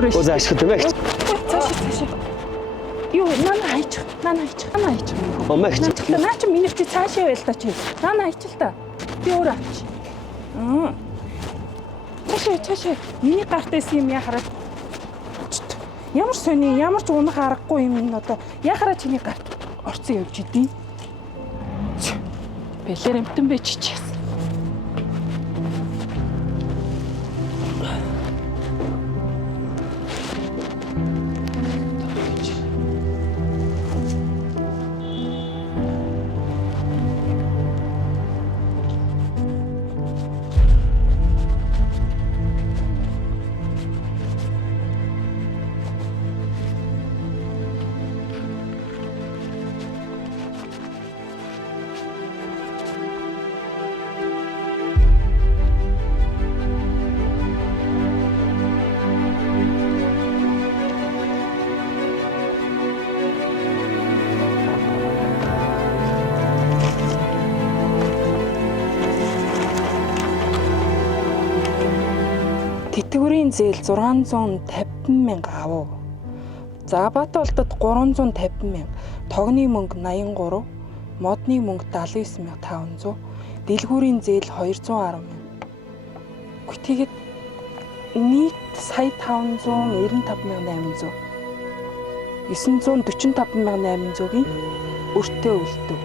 Түрэш. Өө заашгүй мэгч. Цааш. Юу, нана хайчих. Мэгч. Наа чи миний чи цаашаа байл та чи. Нана хайчих л та. Би өөр авч. Цаашаа. Миний гарт байсан юм яхараад. Ямар сони, ямар ч унах аргагүй юм энэ одоо. Яхараа чиний гарт орцсон явж идэв. Бэлэр амтан бэ чичээс. Тэтгэврийн зээл 650,000 авав. За Батболдод 350,000, тогны мөнгө 83, модны мөнгө 79,500, дэлгүүрийн зээл 210,000. Гэхдээ тэгээд нийт сая 595,800. 945,800-ийн өртөө үлдэв.